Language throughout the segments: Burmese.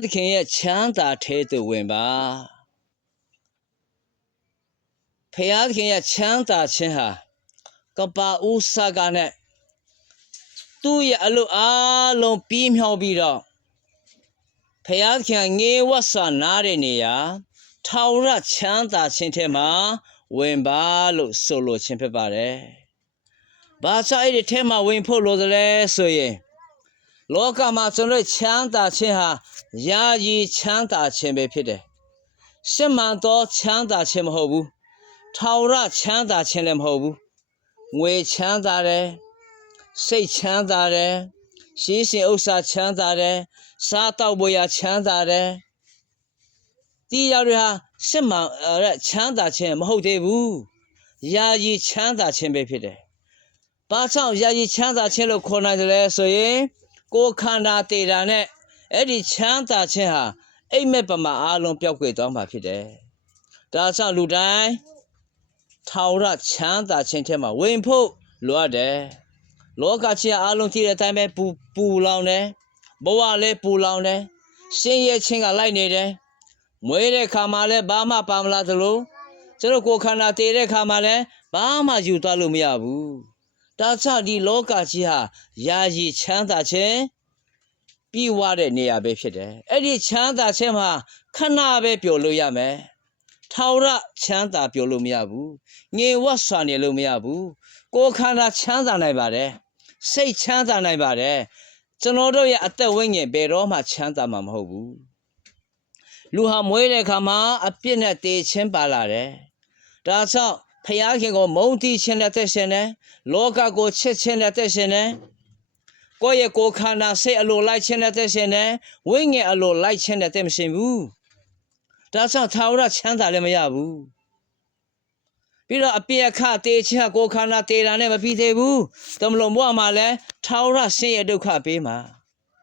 သခင်ရဲ့ချမ်းသာထဲသို့ဝင်ပါဖခင်သခင်ရဲ့ချမ်းသာခြင်းဟာကပ္ပါဥစကနဲ့သူ့ရဲ့အလုပ်အားလုံးပြီးမြောက်ပြီးတော့ဖခင်သခင်ငြိမ်ဝတ်စွာနားတဲ့နေရာထာဝရချမ်းသာခြင်းထဲမှာဝင်ပါလို့ဆိုလိုခြင်းဖြစ်ပါတယ်။ဘာကြောင့်အဲ့ဒီထဲမှာဝင်ဖို့လိုသလဲဆိုရင်လောကမှာကျွန်တော်ချမ်းသာခြင်းဟာယာယီချမ်းသာခြင်းပဲဖြစ်တယ်။ရှင်းမှန်သောချမ်းသာခြင်းမဟုတ်ဘူး။ထာဝရချမ်းသာခြင်းလည်းမဟုတ်ဘူး။ငွေချမ်းသာတယ်။စိတ်ချမ်းသာတယ်။ရှိရှင်ဥစ္စာချမ်းသာတယ်။စားတောက်ဖို့ရချမ်းသာတယ်။ဒီရောက်တွေဟာရှင်းမှန်တဲ့ချမ်းသာခြင်းမဟုတ်သေးဘူး။ယာယီချမ်းသာခြင်းပဲဖြစ်တယ်။ဘာကြောင့်ယာယီချမ်းသာခြင်းလို့ခေါ်နိုင်တယ်လဲဆိုရင်ကိုယ်ခန္ဓာတည်တာနဲ့အဲ့ဒီချမ်းသာခြင်းဟာအိမ်မက်ပမာအားလုံးပျောက်ကွယ်သွားမှာဖြစ်တယ်။ဒါကြောင့်လူတိုင်းထာဝရချမ်းသာခြင်းထဲမှာဝင်ဖို့လိုအပ်တယ်။လောကကြီးအားလုံးကြည့်တဲ့အတိုင်းပဲပူလောင်တယ်။ဘဝလည်းပူလောင်တယ်။ရှင်ရဲ့ချင်းကလိုက်နေတယ်။မွေးတဲ့ခါမှာလည်းဘာမှပါမလာသလိုကျွန်တော်ကိုယ်ခန္ဓာတည်တဲ့ခါမှာလည်းဘာမှယူသွားလို့မရဘူး။ဒါကြောင့်ဒီလောကကြီးဟာယာယီချမ်းသာခြင်းပြီးွားတဲ့နေရာပဲဖြစ်တယ်။အဲ့ဒီချမ်းသာခြင်းမှာခဏပဲပျော်လို့ရမယ်။ထာဝရချမ်းသာပျော်လို့မရဘူး။ငြိမ်ဝတ်စွာနေလို့မရဘူး။ကိုယ်ခန္ဓာချမ်းသာနိုင်ပါတယ်။စိတ်ချမ်းသာနိုင်ပါတယ်။ကျွန်တော်တို့ရဲ့အသက်ဝိညာဉ်ဘယ်တော့မှချမ်းသာမှာမဟုတ်ဘူး။လူဟာမွေးတဲ့အခါမှာအပြစ်နဲ့တည်ခြင်းပါလာတယ်။ဒါကြောင့်ဖခင်ကိုမုန်းတီးခြင်းနဲ့သက်ရှင်တယ်။လောကကိုချစ်ခြင်းနဲ့သက်ရှင်တယ်။ကိုယ့်ရဲ့ကိုယ်ခန္ဓာစိတ်အလိုလိုက်ခြင်းနဲ့သက်ရှင်တယ်။ဝိညာဉ်အလိုလိုက်ခြင်းနဲ့သက်မရှင်ဘူး။ဒါကြောင့်ထာဝရချမ်းသာလည်းမရဘူး။ပြီးတော့အပြည့်အခတည်ခြင်းကိုယ်ခန္ဓာတည်တာနဲ့မပြီးသေးဘူး။တမလုံးဘဝမှာလည်းထာဝရဆင်းရဲဒုက္ခပေးမှာ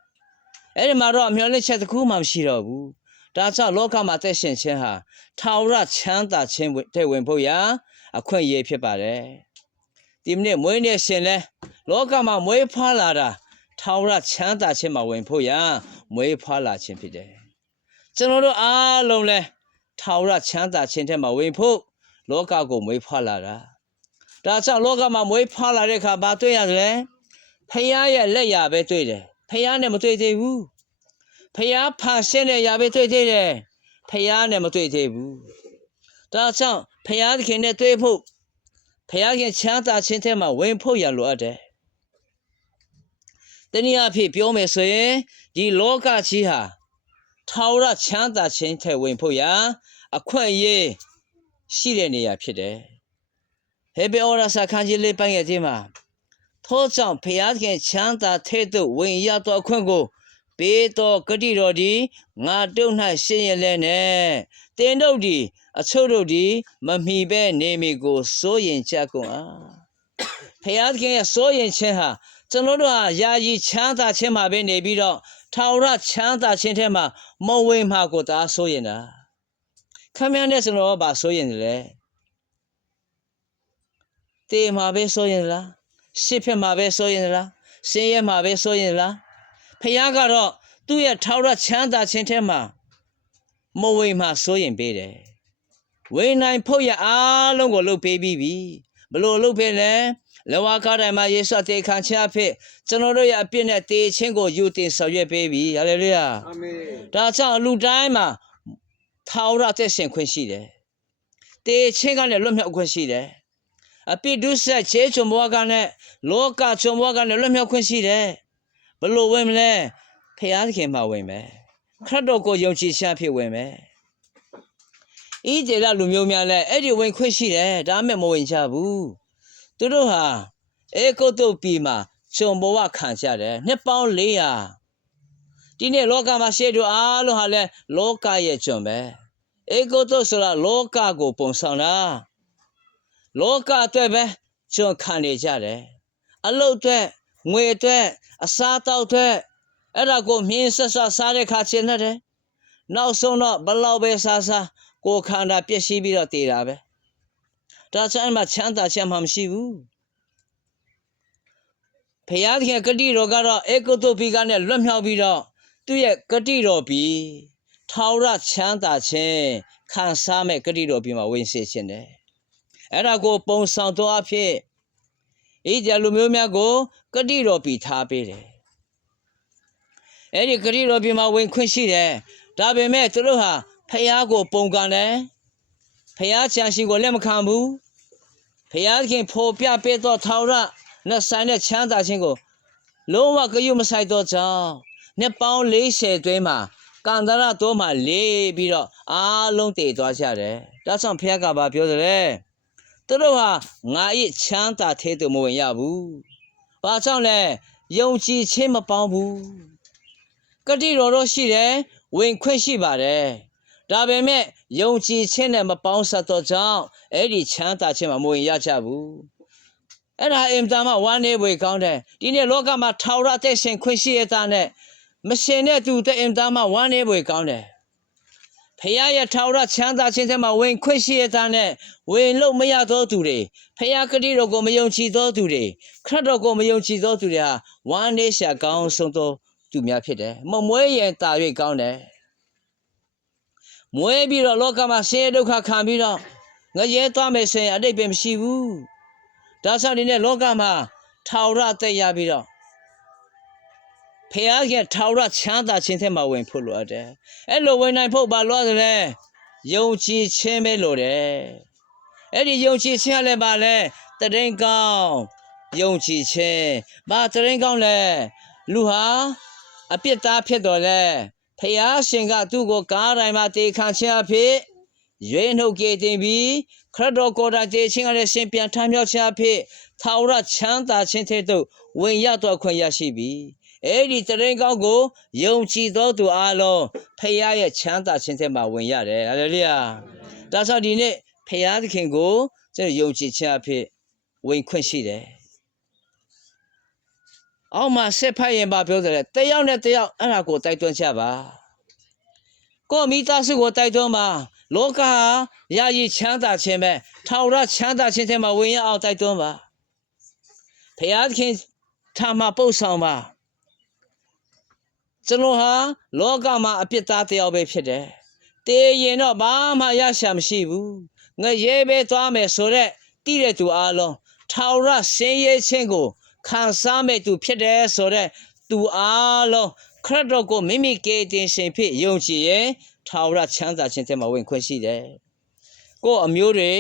။အဲ့ဒီမှာတော့မျောလင့်ချက်တစ်ခုမှမရှိတော့ဘူး။ဒါကြောင့်လောကမှာသက်ရှင်ခြင်းဟာထာဝရချမ်းသာခြင်းတဲ့ဝင်ဖို့ရာအခွင့်အရေးဖြစ်ပါတယ်။ဒီနေ့မွေးနေ့ရှင်လဲလောကမှာမွေးဖွားလာတာထာဝရချမ်းသာခြင်းမှာဝင်ဖို့ရာမွေးဖွားလာခြင်းဖြစ်တယ်။ကျွန်တော်တို့အားလုံးလဲထာဝရချမ်းသာခြင်းထဲမှာဝင်ဖို့လောကကိုမွေးဖွားလာတာ။ဒါကြောင့်လောကမှာမွေးဖွားလာတဲ့အခါဘာတွေ့ရတယ်။ဖခင်ရဲ့လက်ရာပဲတွေ့တယ်။ဖခင်နဲ့မတွေ့သေးဘူး။ဖခင်ဖန်ဆင်းတဲ့ရာပဲတွေ့သေးတယ်။ဖခင်နဲ့မတွေ့သေးဘူး။ဒါကြောင့်ဖခင်သခင်နဲ့တွေ့ဖို့ဖခင်ချမ်းသာခြင်းထဲမှာဝင်ဖို့ရလိုအပ်တယ်။တနည်းအားဖြင့်ပြောမယ်ဆိုရင်ဒီလောကကြီးဟာထာဝရချမ်းသာခြင်းထဲဝင်ဖို့ရာအခွင့်အရေးရှိတဲ့နေရာဖြစ်တယ်။ဟေဘဲဩဝါဒစာခန်းကြီးလေးပိုင်းရဲ့ဒီမှာထို့ကြောင့်ဖခင်ချမ်းသာထဲသို့ဝင်ရသောအခွင့်ကိုပေးသောဂတိတော်ဒီငါတို့၌ရှင်ရလဲနဲ့တင်တို့ဒီအချို့တို့ဒီမမီပဲနေမီကိုစိုးရင်ကြကုန်အားဖခင်ရဲ့စိုးရင်ခြင်းဟာကျွန်တော်တို့ဟာယာယီချမ်းသာခြင်းမှာပဲနေပြီးတော့ထာဝရချမ်းသာခြင်းထဲမှာမဝင်မှာကိုသာစိုးရင်တာခမည်းနဲ့ကျွန်တော်ဘာစိုးရင်လဲတေမှာပဲစိုးရင်လားရှစ်ဖက်မှာပဲစိုးရင်လားစင်းရဲမှာပဲစိုးရင်လားဖခင်ကတော့သူ့ရဲ့ထာဝရချမ်းသာခြင်းထဲမှာမဝင်မှာစိုးရင်ပေးတယ်ဝိညာဉ်ဖို့ရအားလုံးကိုလုပ်ပေးပြီးပြီဘလို့လုပ်ပေးလဲလဝါကားတိုင်းမှာယေရှုအသေးခံခြင်းအဖြစ်ကျွန်တော်တို့ရဲ့အပြစ်နဲ့တည်ခြင်းကိုယူတင်ဆောင်ရွက်ပေးပြီဟာလေလုယာအာမင်ဒါကြောင့်လူတိုင်းမှာထာဝရသက်ရှင်ခွင့်ရှိတယ်တည်ခြင်းကလည်းလွတ်မြောက်ခွင့်ရှိတယ်အပြစ်ဒုစရိုက်ခြေချုံဘဝကနဲ့လောကချုံဘဝကနဲ့လွတ်မြောက်ခွင့်ရှိတယ်ဘလို့ဝင်မလဲဖခင်မှာဝင်မယ်ခရစ်တော်ကိုယုံကြည်ခြင်းအဖြစ်ဝင်မယ်ဤကျေလလူမျိုးများလဲအဲ့ဒီဝင်ခွင့်ရှိတယ်ဒါမှမဝင်ကြဘူးသူတို့ဟာအေဂုတ္တုပြည်မှာဂျုံဘဝခံကြတယ်နှစ်ပေါင်း400ဒီနေ့လောကမှာရှေ့တို့အားလုံးဟာလဲလောကရဲ့ဂျုံပဲအေဂုတ္တုဆိုတာလောကကိုပုံဆောင်တာလောကအတွက်ပဲဂျုံခံနေကြတယ်အလုတ်အတွက်ငွေအတွက်အစားတောက်အတွက်အဲ့ဒါကိုမြင်းဆက်စားတဲ့ခါချင်းနဲ့တယ်နောက်ဆုံးတော့ဘလောက်ပဲစားကိုယ်ခန္ဓာပျက်စီးပြီးတော့တည်တာပဲဒါကြောင့်မှချမ်းသာခြင်းမှမရှိဘူးဖခင်ဂတိတော်ကတော့အေဂုတ္တုပြည်ကနေလွတ်မြောက်ပြီးတော့ သူ့ရဲ့ဂတိတော်ပြီးထာဝရချမ်းသာခြင်းခံစားမဲ့ဂတိတော်ပြီးမှာဝင်စေခြင်းတယ်အဲ့ဒါကိုပုံဆောင်သောအဖြစ်ဣသရေလလူမျိုးများကိုဂတိတော်ပြီးထားပေးတယ်အဲ့ဒီဂတိတော်ပြီးမှာဝင်ခွင့်ရှိတယ်ဒါပေမဲ့သူတို့ဟာဖျားကိုပုံကန်တယ်ဖျားချမ်းရှိကိုလက်မခံဘူးဖျားခင်ဖော်ပြပေးသောထာဝရနဲ့ဆိုင်တဲ့ချမ်းသာခြင်းကိုလုံးဝဂရုမစိုက်တော့ကြောင်းနှစ်ပေါင်း40တွင်းမှာကန္တရတော်မှာလေးပြီးတော့အားလုံးတည်သွားကြတယ်ဒါကြောင့်ဖျားကဘာပြောတယ်လဲသူတို့ဟာငါ၏ချမ်းသာထဲသို့မဝင်ရဘူးဘာကြောင့်လဲယုံကြည်ခြင်းမပေါင်းဘူးဂတိတော်တော့ရှိတယ်ဝင်ခွင့်ရှိပါတယ်ဒါပေမဲ့ယုံကြည်ခြင်းနဲ့မပေါင်းဆက်တော့ကြောင့်အဲ့ဒီချမ်းသာခြင်းမှာမဝင်ရကြဘူးအဲ့ဒါအင်တာမဝမ်းနေပွေကောင်းတယ်ဒီနေ့လောကမှာထာဝရသက်ရှင်ခွင့်ရှိရတဲ့နဲ့မရှင်တဲ့သူတဲ့အင်တာမဝမ်းနေပွေကောင်းတယ်ဖခင်ရဲ့ထာဝရချမ်းသာခြင်းထဲမှာဝင်ခွင့်ရှိရတဲ့နဲ့ဝင်လို့မရသောသူတွေဖခင်ဂတိတော်ကိုမယုံကြည်သောသူတွေခရစ်တော်ကိုမယုံကြည်သောသူတွေဟာဝမ်းနေရှာကောင်းဆုံးသောသူများဖြစ်တယ်မမွေးရင်တာ၍ကောင်းတယ်မွေးပြီးတော့လောကမှာဆင်းရဲဒုက္ခခံပြီးတော့ငရဲသွားမယ်ဆိုရင်အတိတ်ပဲမရှိဘူးဒါကြောင့်ဒီနေ့လောကမှာထာဝရသက်ရပြီးတော့ဖခင်ရဲ့ထာဝရချမ်းသာခြင်းထဲမှာဝင်ဖို့လိုအပ်တယ်အဲ့လိုဝင်နိုင်ဖို့ဘာလို့လဲယုံကြည်ခြင်းပဲလိုတယ်အဲ့ဒီယုံကြည်ခြင်းကလည်းဘာလဲတရင်ကောင်းယုံကြည်ခြင်းဘာတရင်ကောင်းလဲလူဟာအပြစ်သားဖြစ်တော်လဲဖခင်ရှင်ကသူ့ကိုကားတိုင်းမှာတေခံခြင်းအဖြစ်ရွေးနှုတ်ကြတင်ပြီးခရစ်တော်ကိုယ်တိုင်တေခြင်းကလည်းရှင်ပြန်ထမ်းမြောက်ခြင်းအဖြစ်ထာဝရချမ်းသာခြင်းထဲသို့ဝင်ရတော်ခွင့်ရရှိပြီအဲ့ဒီတရင်ကောင်းကိုယုံကြည်သောသူအလုံးဖခင်ရဲ့ချမ်းသာခြင်းထဲမှာဝင်ရတယ်ဟာလေလုယာဒါဆိုဒီနေ့ဖခင်သခင်ကိုကျွန်တော်ယုံကြည်ခြင်းအဖြစ်ဝင်ခွင့်ရှိတယ်အောက်မှာဆက်ဖတ်ရင်ပါပြောတယ်တယောက်နဲ့တယောက်အဲ့ဒါကိုတိုက်တွန်းချပါကိုမိသားစုကိုတိုက်တွန်းပါလောကဟာယာယီချမ်းသာခြင်းပဲထာဝရချမ်းသာခြင်းထဲမှာဝင်ရအောင်တိုက်တွန်းပါဖခင်သခင်ထာမပုတ်ဆောင်ပါကျွန်တော်ဟာလောကမှာအပြစ်သားတယောက်ပဲဖြစ်တယ်တေးရင်တော့ဘာမှရရှာမရှိဘူးငရဲပဲသွားမယ်ဆိုတော့တိတဲ့သူအားလုံးထာဝရဆင်းရဲခြင်းကိုခံစားမဲ့သူဖြစ်တယ်ဆိုတော့သူအားလုံးခရစ်တော်ကိုမိမိကယ်တင်ရှင်ဖြစ်ယုံကြည်ရင်ထာဝရချမ်းသာခြင်းထဲမှာဝင်ခွင့်ရှိတယ်ကိုယ့်အမျိုးတွေ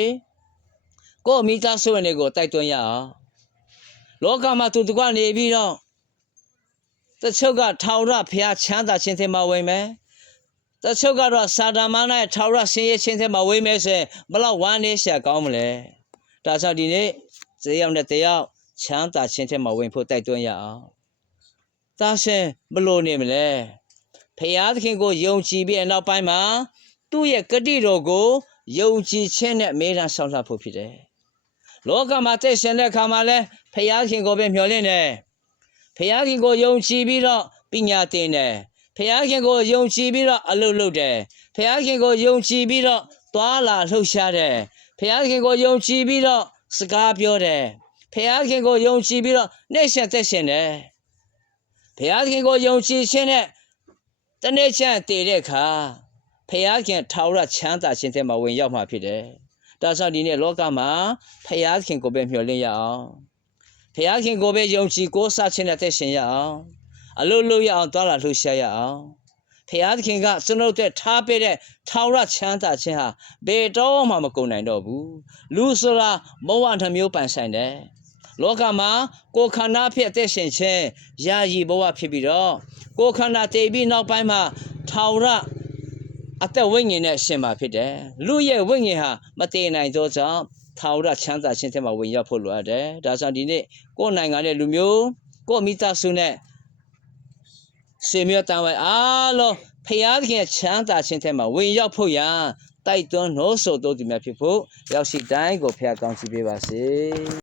ကိုယ့်မိသားစုဝင်တွေကိုတိုက်တွန်းရအောင်လောကမှာသူတကွနေပြီးတော့တချို့ကထာဝရဘုရားချမ်းသာခြင်းထဲမှာဝင်မယ်တချို့ကတော့စာတမန်နဲ့ထာဝရဆင်းရဲခြင်းထဲမှာဝင်မယ်ဆိုရင်ဘလောက်ဝမ်းနည်းရှာကောင်းမလဲဒါကြောင့်ဒီနေ့ဇေယောက်နဲ့တယောက်ချမ်းသာခြင်းထဲမှာဝင်ဖို့တိုက်တွန်းရအောင်ဒါရှင်ဘလို့နေမလဲဖခင်သခင်ကိုယုံကြည်ပြီးနောက်ပိုင်းမှာသူ့ရဲ့ဂတိတော်ကိုယုံကြည်ခြင်းနဲ့အမြဲတမ်းဆောင်ရွက်ဖို့ဖြစ်တယ်လောကမှာသိရှင်တဲ့အခါမှာလဲဖခင်သခင်ကိုပဲမျှော်လင့်တယ်ဖခင်ခင်ကိုယုံကြည်ပြီးတော့ပညာသင်တယ်ဖခင်ခင်ကိုယုံကြည်ပြီးတော့အလုပ်လုပ်တယ်ဖခင်ခင်ကိုယုံကြည်ပြီးတော့သွားလာလှုပ်ရှားတယ်ဖခင်ခင်ကိုယုံကြည်ပြီးတော့စကားပြောတယ်ဖခင်ခင်ကိုယုံကြည်ပြီးတော့နှိမ့်ဆက်သက်ရှင်တယ်ဖခင်ခင်ကိုယုံကြည်ခြင်းနဲ့တနေ့ချမ်းတည်တဲ့အခါဖခင်ခင်ထာဝရချမ်းသာခြင်းထဲမှာဝင်ရောက်မှာဖြစ်တယ်ဒါကြောင့်ဒီနေ့လောကမှာဖခင်ခင်ကိုပဲမျှော်လင့်ရအောင်ဖခင်ခင်ကိုပဲယုံကြည်ကိုးစားခြင်းနဲ့သက်ရှင်ရအောင်အလို့လို့ရအောင်သွားလာလှူရှားရအောင်ဖခင်ကကျွန်တော်တို့ထားပေးတဲ့ထာဝရချမ်းသာခြင်းဟာဘယ်တော့မှမကုန်နိုင်တော့ဘူးလူဆိုတာဘဝနှမျိုးပန်ဆိုင်တယ်လောကမှာကိုယ်ခန္ဓာဖြစ်သက်ရှင်ခြင်းယာယီဘဝဖြစ်ပြီးတော့ကိုယ်ခန္ဓာတည်ပြီးနောက်ပိုင်းမှာထာဝရအသက်ဝိညာဉ်နဲ့ရှင်မှာဖြစ်တယ်လူရဲ့ဝိညာဉ်ဟာမတည်နိုင်သောကြောင့်ထာဝရချမ်းသာခြင်းထဲမှာဝင်ရောက်ဖို့လိုအပ်တယ်ဒါကြောင့်ဒီနေ့ကိုယ်နိုင်ငံရဲ့လူမျိုးကိုယ်မိသားစုနဲ့စေမြေတန်ဝဲအားလုံးဖခင်ချမ်းသာခြင်းထဲမှာဝင်ရောက်ဖို့ရန်တိုက်တွန်းနှိုးဆော်တော်သူများဖြစ်ဖို့ရောက်ရှိတိုင်းကိုဖခင်ကောင်းချီးပေးပါစေ